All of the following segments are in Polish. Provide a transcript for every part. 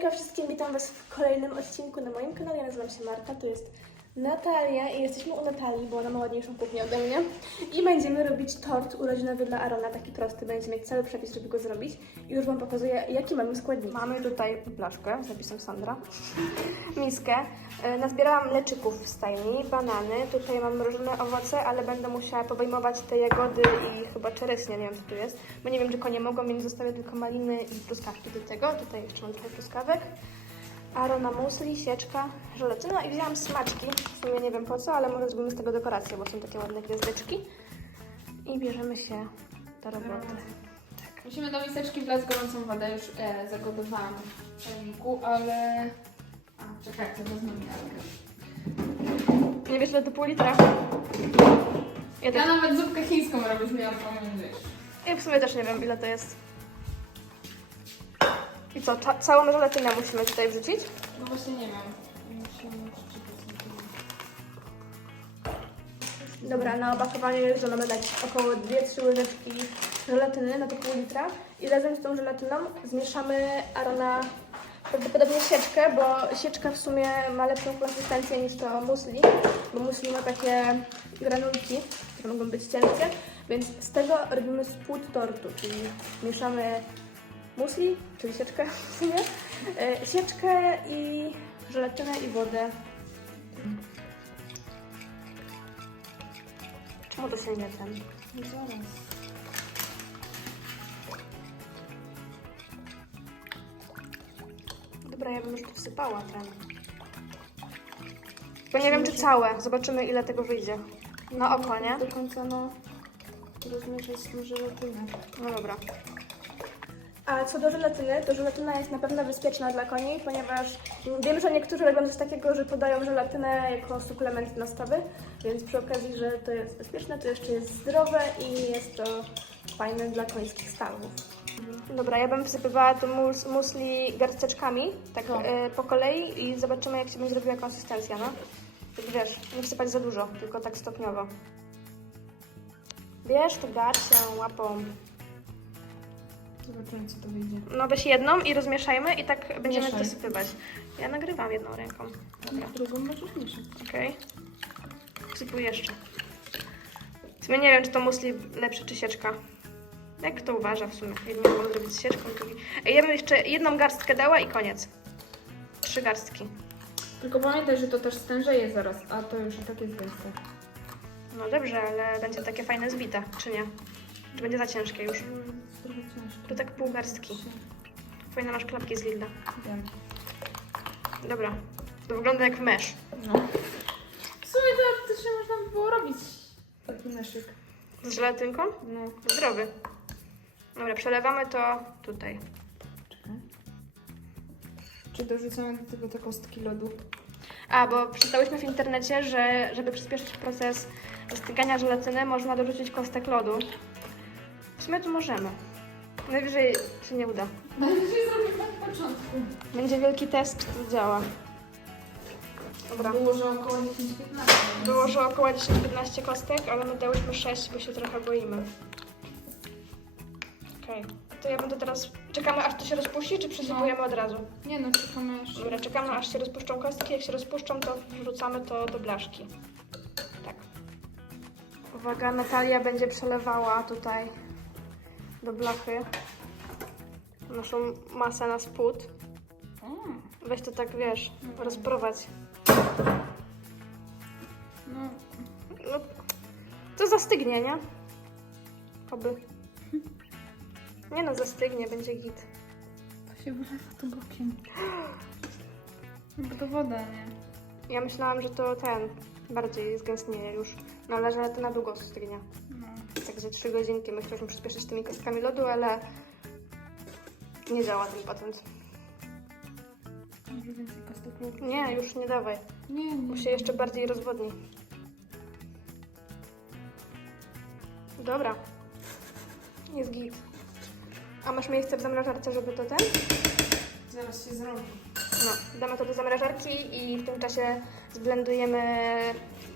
Hejka wszystkim, witam Was w kolejnym odcinku na moim kanale. Ja nazywam się Marta, to jest Natalia i jesteśmy u Natalii, bo ona ma ładniejszą kuchnię ode mnie. I będziemy robić tort urodzinowy dla Arona, taki prosty. Będziemy mieć cały przepis, żeby go zrobić. I już Wam pokazuję, jakie mamy składniki. Mamy tutaj blaszkę z napisem Sandra, miskę. E, Nazbierałam leczyków w stajni, banany. Tutaj mam mrożone owoce, ale będę musiała podejmować te jagody i chyba czereśnie, nie wiem co tu jest, bo nie wiem, czy konie mogą, więc zostawię tylko maliny i truskawki do tego. Tutaj jeszcze mam trochę truskawek. Arona musli, sieczka, żelatyna i wzięłam smaczki. W sumie nie wiem po co, ale może zrobimy z tego dekorację, bo są takie ładne gwiazdeczki. I bierzemy się do roboty. Musimy do miseczki wlać gorącą wodę, już e, zagotowałam w czajniku, ale... A, czekajcie, wezmę miarkę. Nie wiesz, ile to pół litra? Ja, Ja też, nawet zupkę chińską robię z miarką, wiesz. ja w sumie też nie wiem, ile to jest. I co, cza- całą żelatynę musimy tutaj wrzucić? No właśnie nie wiem. Musimy przeczytać. Dobra, na opakowanie żelamy dać około 2-3 łyżeczki żelatyny na to pół litra i razem z tą żelatyną zmieszamy Arona prawdopodobnie sieczkę, bo sieczka w sumie ma lepszą konsystencję niż to musli, bo musli ma takie granulki, które mogą być cienkie, więc z tego robimy spód tortu, czyli mieszamy musli, czyli sieczkę w sumie, e, sieczkę i żelatynę i wodę. Czemu to się nie ten? Zaraz. Dobra, ja bym już tu wsypała ten. Bo nie wiem, czy całe. Zobaczymy, ile tego wyjdzie. Na oko, nie? Do końca, no... Rozmieszać z tym żelatynę. No dobra. A co do żelatyny, to żelatyna jest na pewno bezpieczna dla koni, ponieważ wiem, że niektórzy robią coś takiego, że podają żelatynę jako suplement nastawy, więc przy okazji, że to jest bezpieczne, to jeszcze jest zdrowe i jest to fajne dla końskich stawów. Dobra, ja bym wsypywała to mus, musli garsteczkami, tak No. e, po kolei i zobaczymy, jak się będzie robiła konsystencja, no. Tak wiesz, nie wsypać za dużo, tylko tak stopniowo. Bierz to garścią, łapą. Zobaczymy, co to wyjdzie. No weź jedną i rozmieszajmy i tak będziemy Mieszaj. dosypywać. Ja nagrywam jedną ręką. Dobra, Drugą możesz mieszać. okej. Wsypuj jeszcze. W sumie nie wiem, czy to musli lepsze czy sieczka. Jak kto uważa w sumie? Jedni mogą zrobić z sieczką, drugi... Ej, Ja bym jeszcze jedną garstkę dała i koniec. Trzy garstki. Tylko pamiętaj, że to też stężeje zaraz, a to już i tak jest gęste. No dobrze, ale będzie takie fajne zbite, czy nie? Czy będzie za ciężkie już? To tak pół garstki. Fajne masz klapki z Lidla. Wiem. Dobra. To wygląda jak mesz. No. W sumie to też nie można by było robić taki naszyk. Z żelatynką? No. Zdrowy. Dobra, przelewamy to tutaj. Czekaj. Czy dorzucamy do tego te kostki lodu? A, bo przeczytałyśmy w internecie, że żeby przyspieszyć proces stygania żelatyny, można dorzucić kostek lodu. W sumie to możemy. Najwyżej się nie uda. Najwyżej zrobię na początku. Będzie wielki test, czy to działa. Dobra. Było, że około 10-15. Było, że około 10-15 kostek, ale my dałyśmy 6, bo się trochę boimy. Okej. To ja będę teraz... Czekamy aż to się rozpuści, czy przesypujemy od razu? Nie no, czekamy jeszcze. Dobra, czekamy aż się rozpuszczą kostki. Jak się rozpuszczą, to wrzucamy to do blaszki. Tak. Uwaga, Natalia będzie przelewała tutaj do blachy naszą masę na spód. Mm. Weź to tak, wiesz, rozprowadź. No, No, to zastygnie, nie? Oby. Nie no, zastygnie, będzie git. to się wylewa tu bokiem. No bo to woda, nie? Ja myślałam, że to ten bardziej zgęstnieje już. No ale żelatyna długo stygnie. No. Tak ze 3 godzinki my chcieliśmy przyspieszyć tymi kostkami lodu, ale nie działa ten patent. Może więcej kostek lodu? Nie, już nie dawaj, Nie, bo nie. się jeszcze bardziej rozwodni. Dobra. Jest git. A masz miejsce w zamrażarce, żeby to ten? Zaraz się zrobi. No, damy to do zamrażarki i w tym czasie zblendujemy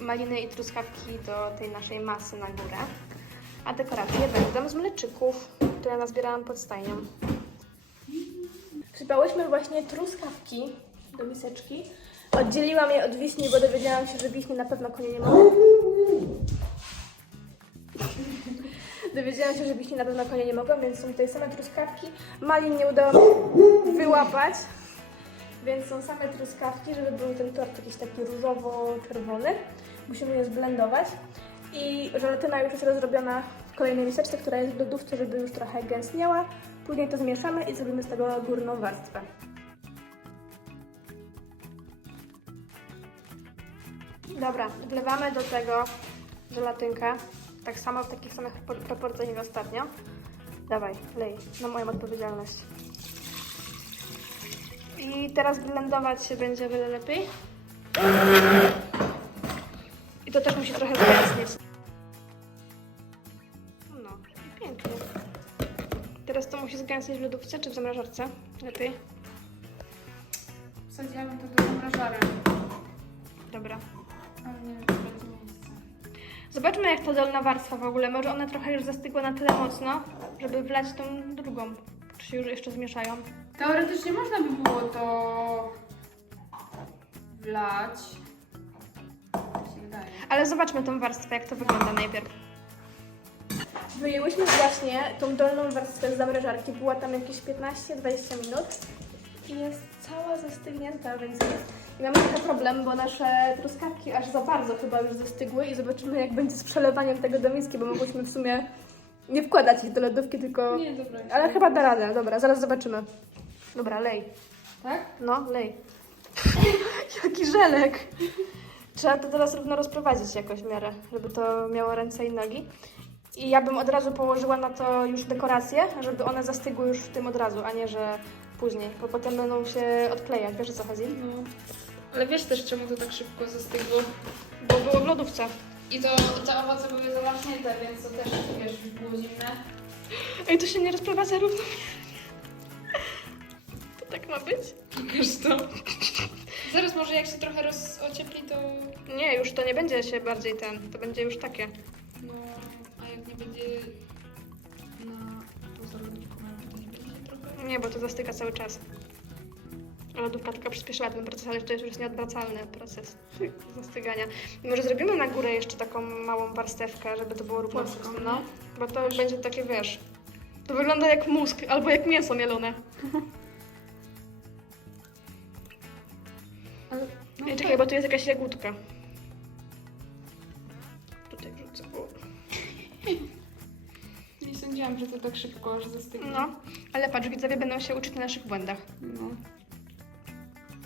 maliny i truskawki do tej naszej masy na górę. A dekoracje będą z mleczyków, które nazbierałam pod stajnią. Przypałyśmy właśnie truskawki do miseczki. Oddzieliłam je od wiśni, bo dowiedziałam się, że wiśnie na pewno konie nie mogą. Dowiedziałam się, że wiśnie na pewno konie nie mogą, więc są tutaj same truskawki. Malin nie udało mi wyłapać, więc są same truskawki, żeby był ten tort jakiś taki różowo-czerwony. Musimy je zblendować. I żelatyna już jest rozrobiona w kolejnej miseczce, która jest w lodówce, żeby już trochę gęstniała. Później to zmieszamy i zrobimy z tego górną warstwę. Dobra, wlewamy do tego żelatynkę. Tak samo w takich samych pro- proporcjach jak ostatnio. Dawaj, lej, na moją odpowiedzialność. I teraz blendować się będzie wiele lepiej. I to też musi trochę zgęstnieć. No, i pięknie. Teraz to musi zgęstnieć w lodówce czy w zamrażarce? Lepiej. Wsadziłam to do zamrażarki, Dobra. ale nie wiem, czy będzie miejsce. Zobaczmy jak ta dolna warstwa w ogóle. Może ona trochę już zastygła na tyle mocno, żeby wlać tą drugą. Czy się już jeszcze zmieszają? Teoretycznie można by było to wlać. Ale zobaczmy tą warstwę, jak to wygląda najpierw. Wyjęłyśmy właśnie tą dolną warstwę z zamrażarki. Była tam jakieś 15-20 minut. I jest cała zastygnięta, więc jest. I mamy trochę problem, bo nasze truskawki aż za bardzo chyba już zastygły i zobaczymy jak będzie z przelewaniem tego do miski, bo mogłyśmy w sumie nie wkładać ich do lodówki, tylko... Nie, dobra. Ale chyba da radę, dobra, zaraz zobaczymy. Dobra, lej. Tak? No, lej. Jaki żelek! Trzeba to teraz równo rozprowadzić jakoś w miarę, żeby to miało ręce i nogi. I ja bym od razu położyła na to już dekoracje, żeby one zastygły już w tym od razu, a nie, że później, bo potem będą się odklejać, wiesz o co chodzi? No. Ale wiesz też, czemu to tak szybko zastygło? Bo było w lodówce. I to te owoce były zamarznięte, więc to też, wiesz, już było zimne. Ej, to się nie rozprowadza równo. To tak ma być? Pokaż to. Zaraz może jak się trochę rozociepli, to... Nie, już to nie będzie się bardziej ten, to będzie już takie. No, a jak nie będzie na pozorniku, to nie będzie trochę... Nie, bo to zastyka cały czas. Lodówka tylko przyspieszyła ten proces, ale to jest już nieodwracalny proces zastygania. I może zrobimy na górę jeszcze taką małą warstewkę, żeby to było równo wszystko, no. Bo to będzie takie, wiesz, to wygląda jak mózg albo jak mięso mielone. tu jest jakaś jagódka. Tutaj wrzucę. O. Nie sądziłam, że to tak szybko aż zastygnie. No, ale patrz, widzowie będą się uczyć na naszych błędach. No.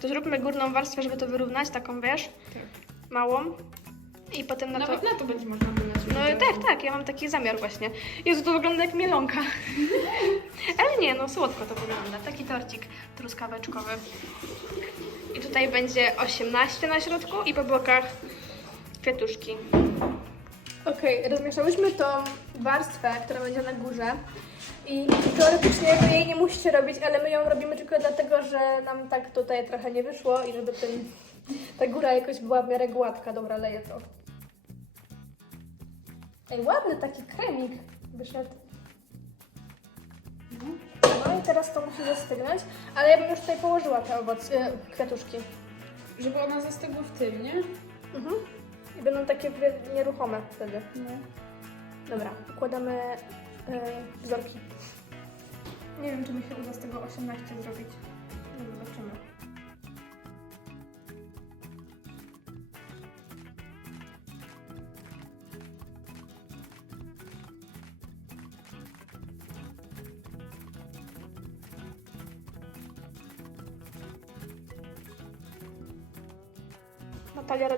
To zróbmy górną warstwę, żeby to wyrównać, taką, wiesz, Tak. małą. I potem na to... Nawet na to będzie można wylać. No tak, tak, ja mam taki zamiar właśnie. Jezu, to wygląda jak mielonka. Ale nie, no słodko to wygląda. Taki torcik truskaweczkowy. I tutaj będzie 18 na środku i po bokach kwiatuszki. Okej, rozmieszałyśmy tą warstwę, która będzie na górze. I teoretycznie wy jej nie musicie robić, ale my ją robimy tylko dlatego, że nam tak tutaj trochę nie wyszło i żeby ten, ta góra jakoś była w miarę gładka. Dobra, leję to. Ej, ładny taki kremik wyszedł. No i teraz to musi zastygnąć, ale ja bym już tutaj położyła te owoce, e, kwiatuszki. Żeby ona zastygła w tym, nie? Mhm. I będą takie wie- nieruchome wtedy. No. Dobra, układamy e, wzorki. Nie wiem, czy mi się uda z tego 18 zrobić. No, zobaczymy.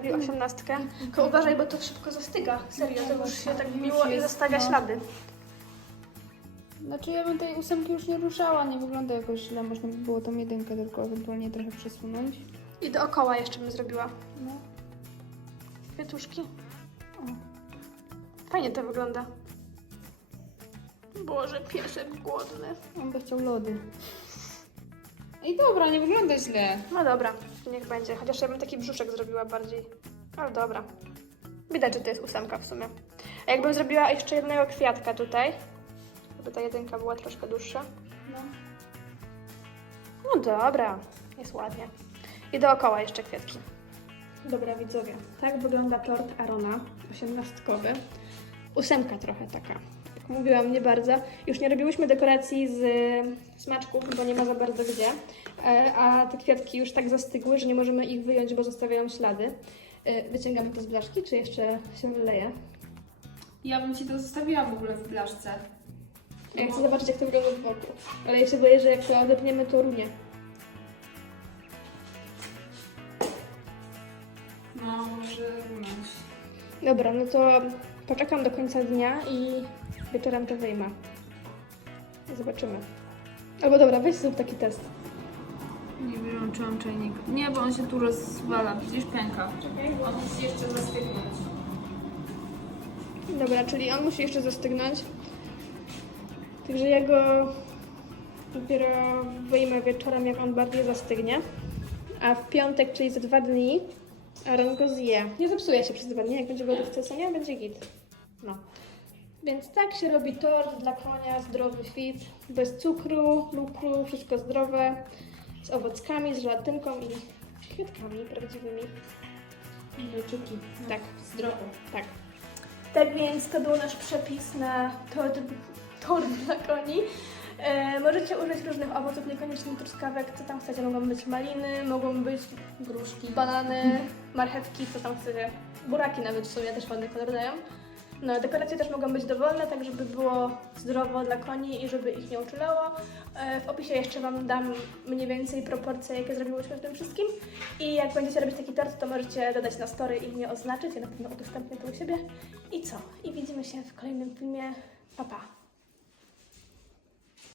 Natalia robi osiemnastkę. Tylko uważaj, bo to szybko zastyga. Serio, to już się tak miło i zostawia No. ślady. Znaczy ja bym tej ósemki już nie ruszała, nie wygląda jakoś źle. Można by było tą jedynkę tylko ewentualnie trochę przesunąć. I dookoła jeszcze bym zrobiła. No. Kwiatuszki. Fajnie to wygląda. Boże, piesek głodny. On by chciał lody. Ej, dobra, nie wygląda źle. No dobra, niech będzie. Chociaż ja bym taki brzuszek zrobiła bardziej. Ale dobra. Widać, że to jest ósemka w sumie. A jakbym zrobiła jeszcze jednego kwiatka tutaj, żeby ta jedynka była troszkę dłuższa. No. No dobra, jest ładnie. I dookoła jeszcze kwiatki. Dobra widzowie, tak wygląda tort Arona, osiemnastkowy. Ósemka trochę taka. Mówiłam, nie bardzo. Już nie robiłyśmy dekoracji z smaczków, bo nie ma za bardzo gdzie. E, A te kwiatki już tak zastygły, że nie możemy ich wyjąć, bo zostawiają ślady. E, Wyciągamy to z blaszki, czy jeszcze się leje? Ja bym ci to zostawiła w ogóle w blaszce. Ja chcę zobaczyć, jak to wygląda z boku. Ale ja się boję, że jak to odepniemy, to runie. No, może runąć. Dobra, no to poczekam do końca dnia i wieczorem to wyjmę. Zobaczymy. Albo dobra, weź zrób taki test. Nie wyłączyłam czajnika. Nie, bo on się tu rozwala. Widzisz, pęka. On musi jeszcze zastygnąć. Dobra, czyli on musi jeszcze zastygnąć. Także ja go dopiero wyjmę wieczorem, jak on bardziej zastygnie. A w piątek, czyli za dwa dni, Aaron go zje. Nie zepsuje się przez dwa dni, jak będzie w lodówce, co nie? Będzie git. No. Więc tak się robi tort dla konia, zdrowy fit, bez cukru, lukru, wszystko zdrowe, z owockami, z żelatynką i kwiatkami prawdziwymi. Leczyki. Tak. Zdrowo. Tak. Tak więc to był nasz przepis na tort, tort dla koni. E, możecie użyć różnych owoców, niekoniecznie truskawek, co tam chcecie. Mogą być maliny, mogą być gruszki, banany, marchewki, co tam chcecie. Buraki nawet w sumie też ładny kolor dają. No, dekoracje też mogą być dowolne, tak żeby było zdrowo dla koni i żeby ich nie uczulało. E, w opisie jeszcze Wam dam mniej więcej proporcje, jakie zrobiłyśmy w tym wszystkim. I jak będziecie robić taki tort, to możecie dodać na story i mnie oznaczyć. Ja na pewno udostępnię to u siebie. I co? I widzimy się w kolejnym filmie. Pa, pa!